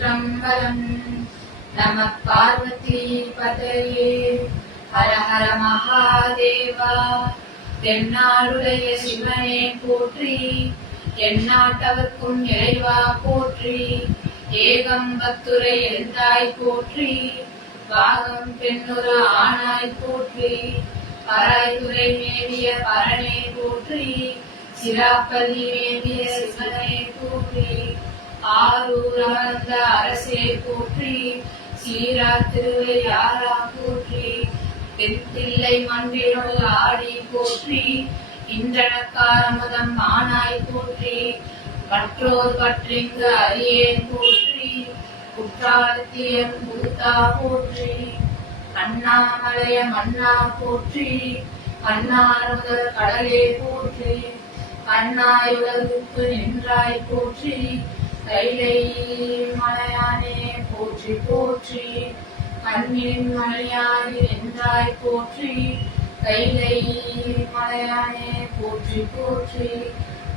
திருச்சிற்றம்பலம். நம பார்வதி பதையே. ஹர ஹர மகாதேவா. தென்னாடுடைய சிவனே போற்றி, எந்நாட்டவர்க்கும் இறைவா போற்றி. ஏகம்பத்துரை எழுந்தாய் போற்றி, பாகம் பெண்ணுற ஆனாய் போற்றி. பராய்துரை மேவிய பரணே போற்றி, சிராப்பள்ளி மேவிய சிவனே போற்றி. ஆரூர் அமர்ந்த அரசே போற்றி, சீரா திருவையாரா போற்றி. தென்தில்லை மன்றினோடு ஆடி போற்றி, இன்றனக்காரமுதம் ஆனாய் போற்றி. மற்றோர் பற்றிங்கு அறியேன் போற்றி, குற்றாலத்தியம் கூத்தா போற்றி. அண்ணாமலைய மன்னா போற்றி, அண்ணாருதர் கடலே போற்றி. அண்ணாயுலகுக்கு நின்றாய் போற்றி, கைலை மலையானே போற்றி போற்றி. கண்ணின் மலையானி நின்றாய் போற்றி, கைலை மலையானே போற்றி போற்றி.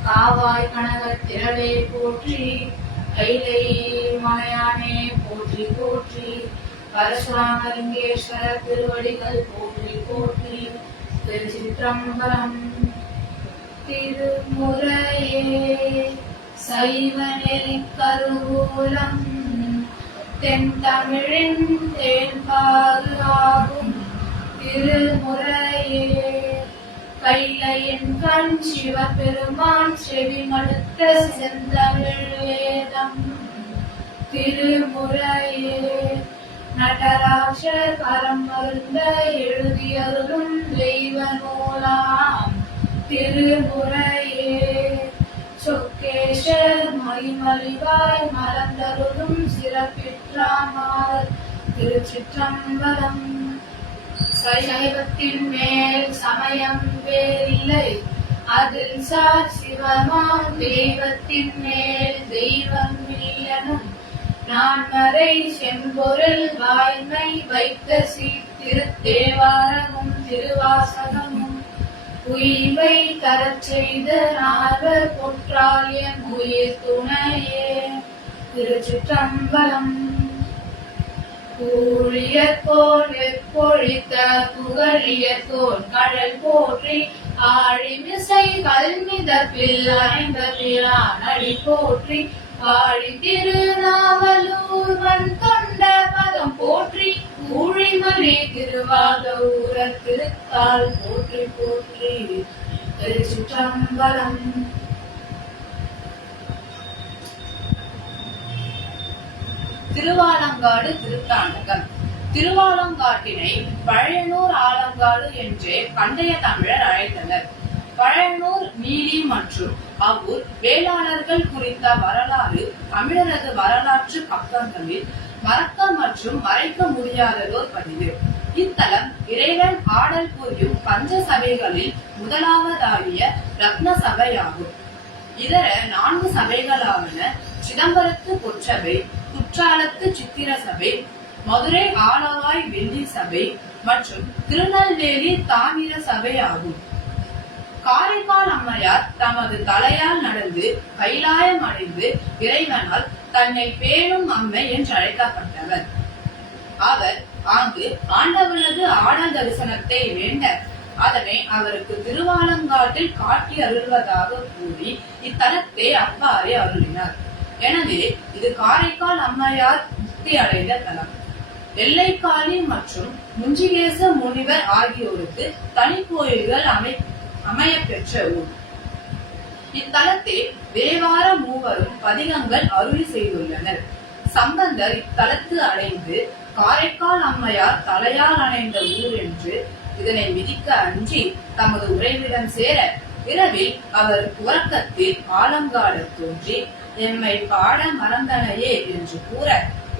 காவாய் கனகத் திரளே போற்றி, கைலை மலையானே போற்றி போற்றி. பரசுராமலிங்கேஸ்வர திருவடிகள் போற்றி போற்றி. திருச்சிற்றம்பலம். திருமுறையே சைவநெறி கருவூலம், தென்தமிழின் தேன்பாகு ஆகும் திருமுறையே. கைலையின் கண் சிவபெருமான் செவி மடுத்த செந்தமிழ் வேதம் திருமுறையே. நடராஜர் கரம் மருந்த எழுதியருளும் தெய்வ நூலாம் திருமுறையே. சொக்கேஷர் மொழிமலிவாய் மலர்ந்தருளும் சிறப்பிற்றாமால் திருச்சிற்றம்பலம். சைவத்தின் மேல் சமயம் வேறில்லை, அதில் சார் சிவமாம் தெய்வத்தின் மேல் தெய்வம் இல்லனும். நான்மறை செம்பொருள் வாய்மை வைத்த திருத்தேவாரமும் திருவாசகமும் உய்வை தரச் செய்த நால்வர் பொற்றாலியம் உயிர் துணையே. திருச்சிற்றம்பலம். கூழியற்கோன் வெப்பொழித்த புகழியற்கோன் கடல் போற்றி, ஆழிமிசை கல்மிதப்பில் அணைந்த பிரான் அடி போற்றி. வாழி திருநாவலூர் வன் தொண்ட பதம் போற்றி, ஊழிமலை திருவாதூர திருத்தாள் போற்றி போற்றி. திருச்சிற்றம்பலம். திருவாலங்காடு திருத்தாண்டகம். திருவாலங்காட்டினை பழையனூர் ஆலங்காடு என்றே பண்டைய தமிழர் அழைத்தனர். பழையனூர், நீலி மற்றும் அவ்வூர் வேளாளர்கள் குறித்த வரலாறு தமிழரது வரலாற்று பக்கங்களில் மறக்க மற்றும் மறைக்க முடியாததோர் பதிவு. இத்தலம் இறைவன் ஆடல் புரியும் பஞ்ச சபைகளில் முதலாவதாகிய ரத்ன சபையாகும். இதர 4 சபைகளாவன சிதம்பரத்து பொற்சபை, குற்றாலத்து சித்திர சபை, மதுரை ஆலவாய் வெள்ளி சபை மற்றும் திருநெல்வேலி தாமிர சபை ஆகும். காரைக்கால் அம்மையார் தமது தலையால் நடந்து கைலாயம் அடைந்து இறைவனால் தன்னை பேணும் அம்மை என்று அழைக்கப்பட்டவர். அவர் அங்கு ஆண்டவனது ஆடல் தரிசனத்தை வேண்ட அதனை அவருக்கு திருவாலங்காட்டில் காட்டி அருள்வதாக கூறி இத்தலத்தை அவ்வாறே அருளினார். எனவே இது காரைக்கால் அம்மையார் முக்தி அடைந்த தலம். வெள்ளைக்காளி மற்றும் முஞ்சிகேச முனிவர் ஆகியோருக்கு தனி கோயில்கள் அமைய பெற்ற ஊர். இத்தலத்தில் தேவார மூவரும் பதிகங்கள் அருளி செய்துள்ளனர். சம்பந்தர் இத்தலத்து அடைந்து காரைக்கால் அம்மையார் தலையால் அணைந்த ஊர் என்று இதனை விதிக்க அஞ்சி தமது உறைவிடம் சேர, இரவில் அவர் உறக்கத்தில் ஆலங்காடு தோன்றி எம்மை பாட மறந்தனையே என்று கூற,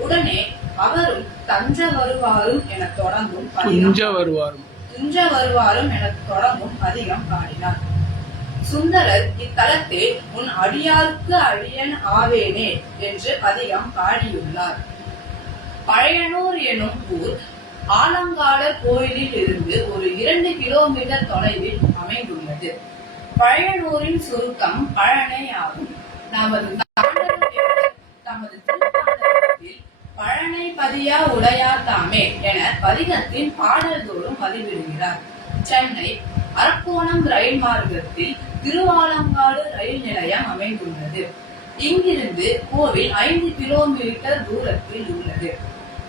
உடனே அவரும் துஞ்ச வருவாரும் என தொடங்கும் பதிகம் பாடினார். சுந்தரர் இத்தலத்தில் உன் அடியார்க்கு அடியன் ஆவேனே என்று பதிகம் பாடியுள்ளார். பழையனூர் எனும் ஊர் ஆலங்காடர் கோயிலில் இருந்து ஒரு 2 கிலோமீட்டர் தொலைவில் அமைந்துள்ளது. பழையனூரின் சுருக்கம் பழனை ஆகும். நமது திருத்தாண்டகம் பதியா உடையார் தாமே என பதிகத்தின் பாடல் தோறும் பதிவிடுகிறார். சென்னை அரக்கோணம் ரயில் மார்க்கத்தில் திருவாலங்காடு ரயில் நிலையம் அமைந்துள்ளது. இங்கிருந்து கோவில் 5 கிலோமீட்டர் தூரத்தில் உள்ளது.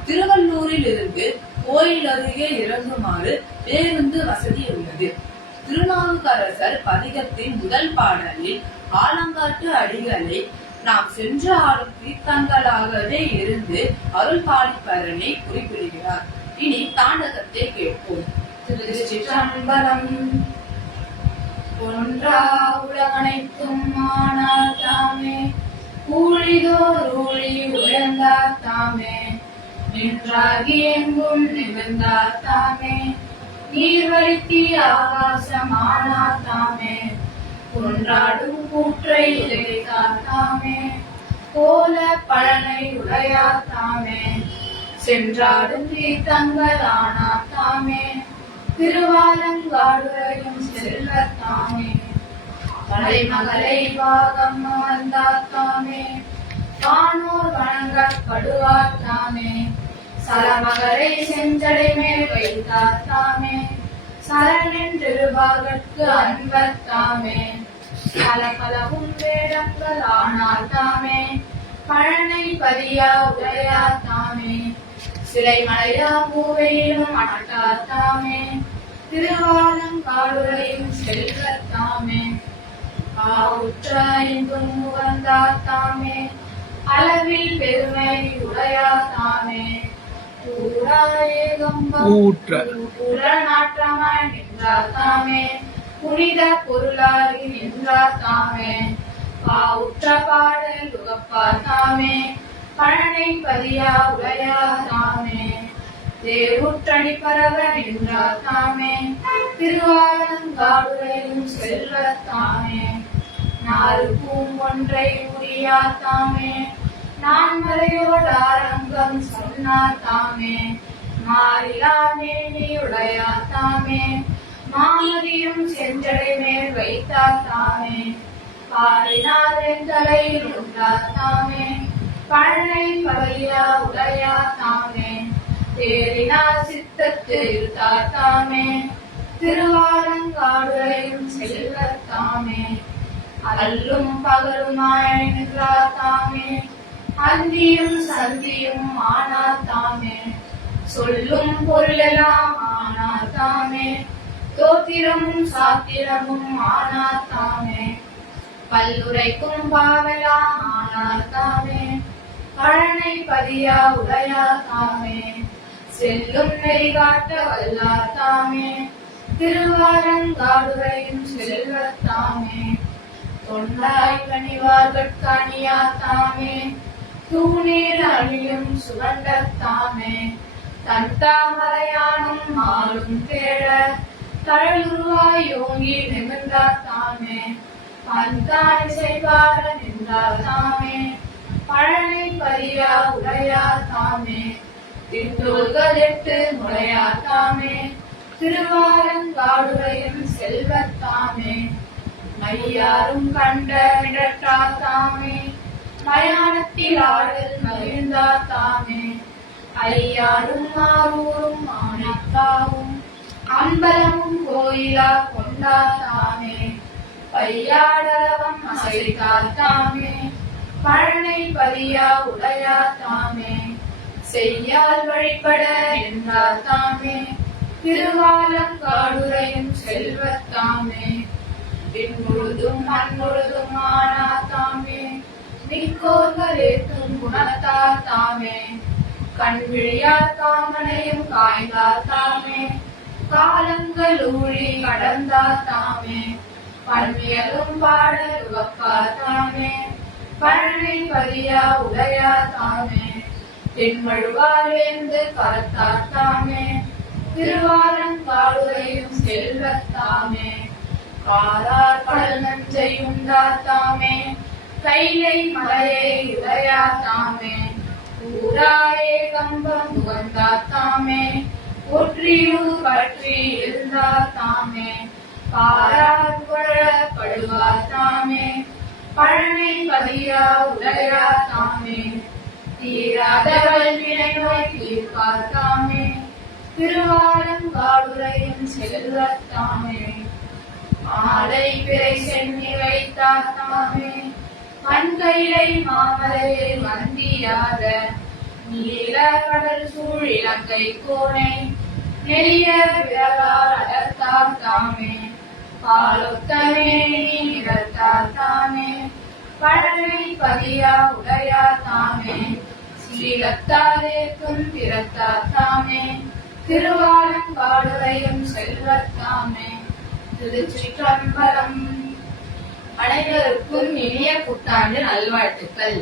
திருவள்ளூரில் இருந்து கோயில் அருகே இறங்குமாறு பேருந்து வசதி உள்ளது. திருநாவுக்கரசர் பதிகத்தின் முதல் பாடலில் ஆலங்காட்டு அடிகளை நாம் சென்று ஆடும் தீர்த்தங்களாகவே இருந்து அருள் பாலிப்பரனை குறிப்பிடுகிறார். இனி தாண்டகத்தை கேட்போம். திருச்சிற்றம்பலம். ஒன்றா உலகனைத்தும் ஆனார் தாமே, ஊழிதோர் ஊழி உயர்ந்தார் தாமே, நின்றாகி எங்கும் நிமிர்ந்தார் தாமே, நீர்வழித்தி ஆகாசமானார் தாமே, கொன்றாடும் கூற்றை உதைத்தார் தாமே, கோல பழனை உடையார் தாமே, சென்றாடும் தீர்த்தங்கள் ஆனார் தாமே, திருவாலங்காடுரையும் செல்வர் தாமே, தலைமகளை பாகம் அமர்ந்தார் தாமே, வானோர் வணங்கப்படுவார் தாமே, சலமகளை செஞ்சடை மேல் வைத்தார் தாமே, சரணென் திருபாகற்கு அன்பர் தாமே, பலபலவும் வேடங்கள் ஆனார் தாமே, பழனை பதியா உடையார் தாமே, சிலை மலையா பூவையிலும் அட்டார் தாமே, திருவாலங்காடுரையும் செல்வர் தாமே, ஆவுற்ற ஐந்தும் உகந்தார் தாமே, அளவில் பெருமை உடையார் தாமே, நாற்றமாய் நின்றார் தாமே, புனித பொருளாகி நின்றார் தாமே, பாவுற்ற பாடல் உகப்பார் தாமே, பழனை பதியா உடையார் தாமே, தேவுற்றடி பரவ நின்றார் தாமே, திருவாலங்காடுரையும் செல்வர் தாமே, நாலு பூங்கொன்றை உரியார் தாமே, நான்மறையோடாரங்கம் சொன்னார் தாமே, மாறிலா மேனி உடையார் தாமே, மாமதியும் செஞ்சடை மேல் வைத்தார் தாமே, பாரினார் என் தலையில் உண்டார் தாமே, பழனை பதியா உடையார் தாமே, தேரினார் சித்தத்து இருத்தார் தாமே, திருவாலங்காடுரையும் செல்வர் தாமே, அல்லும் பகலுமாய் நின்றார் தாமே, அந்தியும் சந்தியும் ஆனார் தாமே, சொல்லும் பொருளெல்லாம் ஆனார் தாமே, தோத்திரமும் சாத்திரமும் ஆனார் தாமே, பல்லுரைக்கும் பாவெல்லாம் ஆனார் தாமே, பழனை பதியா உடையார் தாமே, செல்லும் நெறி காட்ட வல்லார் தாமே, திருவாலங்காடுரையும் செல்வர் தாமே, தொண்டாய் கனிவார்கட்கு அணியார் தாமே, தூணீர் அழியும் சுகண்டர் தாமே, தன்தாமரையானும் ஆளும் தேட தழலுருவாய் யோங்கி நிமிர்ந்தார் தாமே, பன்தான் இசைபார நின்றார் தாமே, பழனை பதியா உடையார் தாமே, திண்டோல்கள் 8 முளையார் தாமே, திருவாலங்காடுரையும் செல்வர் தாமே, மையாரும் கண்ட இடற்றார் தாமே, மயானத்தில் ஆடல் மகிழ்ந்தார் தாமே, ஐயாரும் ஆரூரும் ஆனைக்காவும் அம்பலமும் கோயிலா கொண்டார் தாமே, பையாடலவம் அசைத்தார் தாமே, பழனை பதியா உடையார் தாமே, செய்யால் வழிபட நின்றார் தாமே, திருவாலங்காடுரையும் செல்வர் தாமே, பின்முழுதும் மண்முழுதும் ஆனார் தாமே, மிக்கோர்கள் ஏற்றும் குணத்தார் தாமே, கண்விழியார் காமனையும் காய்ந்தார் தாமே, காலங்கள் ஊழி கடந்தார் தாமே, பன்மியலும் பாடல் உவப்பார் தாமே, பழனை பதியா உடையார் தாமே, தென்மழுவால் வேந்து கரத்தார் தாமே, திருவாலங்காடுரையும் செல்வர் தாமே, காலார் கடல் நஞ்சை உண்டார் தாமே, கைலை மலையை உடையார் தாமே, ஊராயே கம்பம் உகந்தார் தாமே, ஒற்றியூர் பற்றி இருந்தார் தாமே, பாரார் புகழப்படுவார் தாமே, பழனை பதியா உடையார் தாமே, தீராத வல்வினை நோய் தீர்ப்பார் தாமே திருவாலங்காடுரையும் செல்வர் தாமே ஆடை பிறை சென்னி வைத்தார் தாமே மண்கைலை மாமலையை வந்தியாத நீல கடல் சூழ் இலங்கை கோனை நெறிய விரலால் அடர்த்தார் தாமே பாலொத்தமே நிறத்தார் தாமே பழமை பதியா உடையார் தாமே சீலத்தாரே துன்பிறத்தார் தாமே திருவாலங்காடுரையும் செல்வர் தாமே திருச்சிற்றம்பலம். அனைவருக்கும் இனிய புத்தாண்டு நல்வாழ்த்துக்கள்.